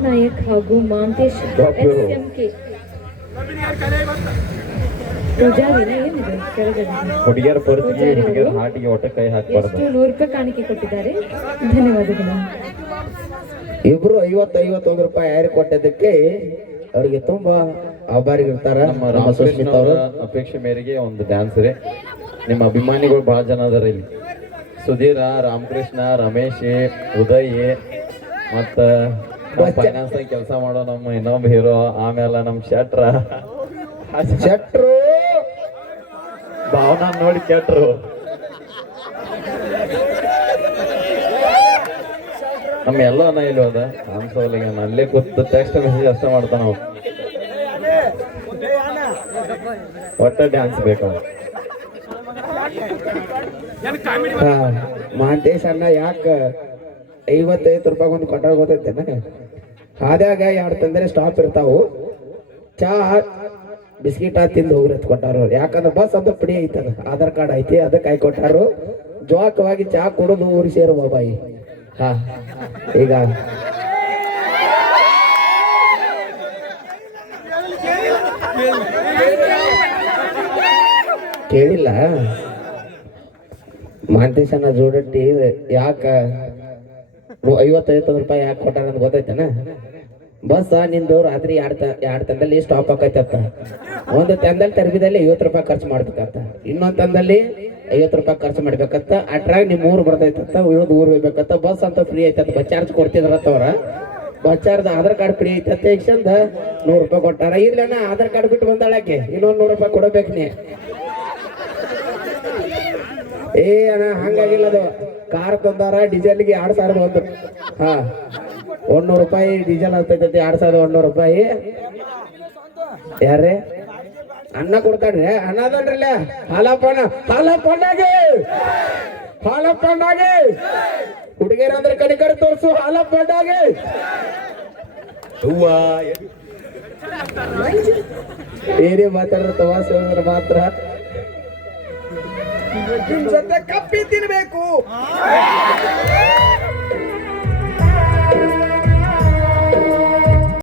ಮೋಹನ್ ನಾಯಕ್ ಹಾಗೂ ಮಾಂತೇಶ್ SMK ಪೂಜಾರಿನ ಏನಿದೆ ಕೆಳಗಡೆ ಹುಡುಗಿಯರ ಪರ್ಸಿಗೆ ಹುಡುಗಿಯರ ಹಾಟಿಗೆ ಒಟ್ಟ ಕೈ ಹಾಕಬಾರ್ದು. ಎಷ್ಟು 100 ರೂಪಾಯಿ ಕಾಣಿಕೆ ಕೊಟ್ಟಿದ್ದಾರೆ. ಧನ್ಯವಾದಗಳು. ಇಬ್ರು 50 ರೂಪಾಯಿ ಯಾರಿಗೆ ಕೊಟ್ಟಿದ್ದಕ್ಕೆ ಅವರಿಗೆ ತುಂಬಾ ಆಭಾರಿಗಿರ್ತಾರ. ನಮ್ಮ ರಾಮಕೃಷ್ಣ ಅವರ ಅಪೇಕ್ಷೆ ಮೇರೆಗೆ ಒಂದು ಡ್ಯಾನ್ಸ್ ರೀ. ನಿಮ್ಮ ಅಭಿಮಾನಿಗಳು ಬಹಳ ಜನ ಅದಾರ ಇಲ್ಲಿ. ಸುಧೀರ, ರಾಮಕೃಷ್ಣ, ರಮೇಶ್, ಉದಯ್ ಮತ್ತ ಫೈನಾನ್ಸ್ ಕೆಲಸ ಮಾಡೋ ನಮ್ಮ ಇನ್ನೊಬ್ಬ ಹೀರೋ, ಆಮೇಲೆ ನಮ್ಮ ಶೆಟ್ರು ಭಾವನಾ ನೋಡಿ ಕೆಟ್ರು. ನಮ್ಮ ಎಲ್ಲ ಇಲ್ಲಿ ಹೋದ ಅನ್ಸೋಲಿಗೆ ಅಲ್ಲೇ ಕೂತು ಟೆಕ್ಸ್ಟ್ ಮೆಸೇಜ್ ಅಷ್ಟೇ ಮಾಡ್ತಾನ. ನಾವು ಒಟ್ಟ ಡ್ಯಾನ್ಸ್ ಬೇಕು. ಮಹಂತೇಶ್ ಅಣ್ಣ ಯಾಕ 55 ರೂಪಾಯಿ ಒಂದು ಕೊಟ್ಟಾಗ ಗೊತ್ತೈತೇನ? ಹಾದ್ಯಾಗ 2 ತಂದ್ರೆ ಸ್ಟಾಪ್ ಇರ್ತಾವು. ಚಾ ಬಿಸ್ಕಿಟ್ ತಿಂದು ಹೋಗ್ರತ್ ಕೊಟ್ಟಾರು. ಯಾಕಂದ್ರೆ ಬಸ್ ಅಂತ ಪಡಿ ಐತದ, ಆಧಾರ್ ಕಾರ್ಡ್ ಐತಿ, ಅದಕ್ಕೆ ಆಯ್ ಕೊಟ್ಟಾರು. ಜೋಕವಾಗಿ ಚಾ ಕುಡಿದು ಊರಿ ಸೇರು ಬಾಬಾಯಿ. ಹಾ ಈಗ ಕೇಳಿಲ್ಲ ಮಹಂತೇಶನ ಜೋಡಟ್ಟಿ ಯಾಕ 55 ರೂಪಾಯಿ ಯಾಕೆ ಕೊಟ್ಟಾರ ಅಂತ ಗೊತ್ತೈತೇನ? ಬಸ್ ನಿಂದು ರಾತ್ರಿ 2 ತಂದಲ್ಲಿ ಸ್ಟಾಪ್ ಆಕೈತತ್ತ. ಒಂದು ತಂದಲ್ಲಿ ತರಬಿದಲ್ಲಿ 50 ರೂಪಾಯಿ ಖರ್ಚು ಮಾಡ್ಬೇಕತ್ತ, ಇನ್ನೊಂದು ತಂದಲ್ಲಿ 50 ರೂಪಾಯಿ ಖರ್ಚು ಮಾಡ್ಬೇಕತ್ತ. ಅಟ್ರಾಗ ನಿಮ್ ಊರು ಬರ್ತೈತತ್ತ, ಇಳಿದು ಊರು ಹೋಗ್ಬೇಕತ್ತ. ಬಸ್ ಅಂತ ಫ್ರೀ ಐತತ್ತ, ಬಸ್ ಚಾರ್ಜ್ ಕೊಡ್ತಿದ್ರತ್ತ ಅವ್ರ. Bus charge Aadhaar card free ಐತತ್ತ. ಈಗ ಚಂದ 100 ರೂಪಾಯಿ ಕೊಟ್ಟಾರ. ಇರ್ಲಣ್ಣ ಆಧಾರ್ ಕಾರ್ಡ್ ಬಿಟ್ಟು ಬಂದಾಳಕ್ಕೆ ಇನ್ನೊಂದು 100 ರೂಪಾಯಿ ಕೊಡಬೇಕು ನೀ. ಏ ಅಣ್ಣ ಹಂಗಾಗಿಲ್ಲ, ಅದು ಕಾರ್ ತಂದಾರ ಡೀಸೆಲ್ಗೆ 2000 ಒಂದು. ಹಾ 100 ರೂಪಾಯಿ ಡೀಸೆಲ್ ಆಗ್ತೈತಿ, 2100 ರೂಪಾಯಿ. ಯಾರೇ ಅನ್ನ ಕೊಡ್ತಾಡ್ರಿ? ಅನ್ನ ಅದನ್ರಲ್ಲ ಹಾಲಪ್ಪಣ್ಣ, ಹಾಲಪ್ಪಣ್ಣಾಗೆ ಹಾಲಪ್ಪಣ್ಣಾಗೆ ಹುಡುಗಿಯರ ಅಂದ್ರೆ ಕಣಿಕರ ತೋರ್ಸು. ಹಾಲಪ್ಪಣ್ಣಾಗೆ ಏನೇ ಮಾತಾಡ್ರ ತವಾಸ ಮಾತ್ರ ಜೊತೆ ಕಪ್ಪಿ ತಿನ್ಬೇಕು.